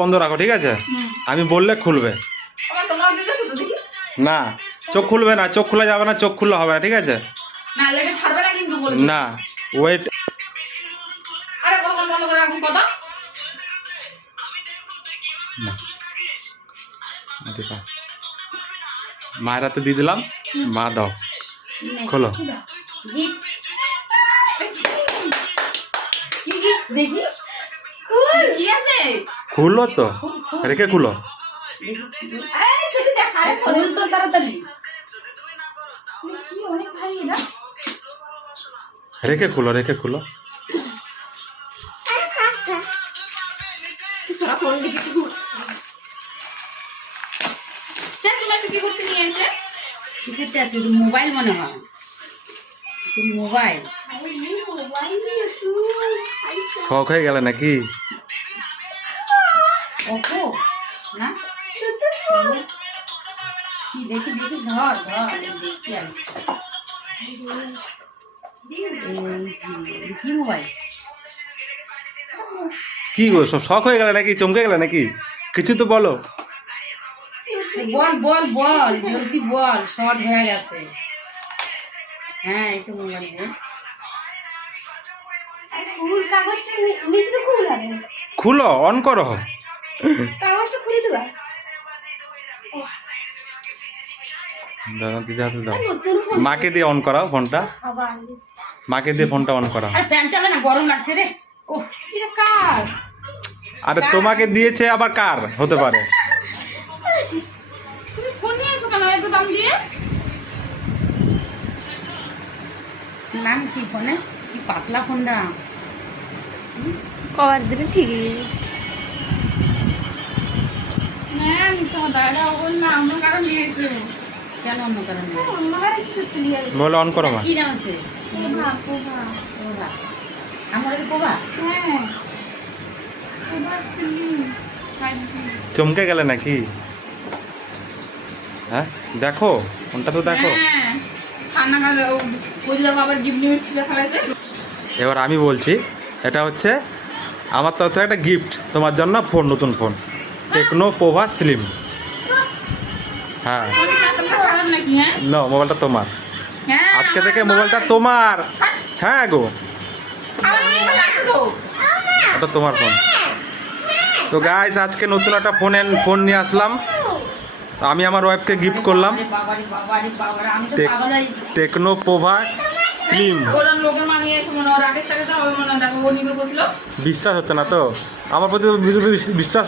বন্ধ রাখো, ঠিক আছে? আমি বললে খুলবে না, চোখ খুলবে না, চোখ খোলা যাবে না, চোখ খুললে হবে না, ঠিক আছে? না ওয়েট, মায়ের হাতে দিয়ে দিলাম, মা দাও, খোলো। খুলো তো, রেখে খুলো। রেখে খুলো, রেখে খুলো। মোবাইল মনে হয়, মোবাইল শখ হয়ে গেল নাকি? ওপো না, কি দেখি দেখি, ধর ধর দেখি আমি। কি মোবাইল? কি গো, সব শখ হয়ে গেল নাকি? চমকে গেল নাকি? কিছু তো বলো। বল বল বল, জলদি বল, শর্ট হয়ে গেছে। হ্যাঁ এই তো মোবাইল বল। খুলো, অন করো। কাগজটা খুলে দেবা। দাদা দিদি হাতে দাও, মাকে দিয়ে অন করাও ফোনটা, মাকে দিয়ে ফোনটা অন করাও। আর ফ্যান চালা না, গরম লাগছে রে। ওহ, এটা কার? আরে তোমাকে দিয়েছে, আবার কার হতে পারে? তুমি ফোন নিয়ে এসো কেন এত দাম দিয়ে? নাম কি ফোনে? কি পাতলা ফোনটা। কভার দিলে ঠিক হ্যাঁ, আমি তোমার দাদা ওর না অন্য কারো নিয়ে এসে। কেন অন্য কারণে? অন্য কারো কিছু ক্লিয়ার। বলো অন করো মা। কি নাম আছে? Pova Pova. পোভা। আমার এটা পোভা? হ্যাঁ পোভা স্লিম 5G। চমকে গেলে নাকি? হ্যাঁ দেখো, ফোনটা তো দেখো। হ্যাঁ ঠান্ডা কালে ওই যে আবার গিফট নিয়ে ছিল ফেলেছে। এবার আমি বলছি, এটা হচ্ছে আমার তরফ থেকে একটা গিফট তোমার জন্য, ফোন, নতুন ফোন, টেকনো পোভা স্লিম। হ্যাঁ খারাপ নাকি? হ্যাঁ না, মোবাইলটা তোমার, হ্যাঁ আজকে থেকে মোবাইলটা তোমার। হ্যাঁ গো, ওটা তোমার ফোন। তো গাইস, আজকে নতুন একটা ফোন নিয়ে আসলাম, আমি আমার ওয়াইফকে গিফট করলাম, বাবারে বাবারে বাবারে, আমি তো পাগল হয়ে গেছি। Techno Pova slim. ওরান লোকের মানিয়ে এসে মনে ওর আগে সাথে হবে মনে দেখো ও নিবে বসলো। বিশ্বাস হচ্ছে না তো? আমার প্রতি বিশ্বাস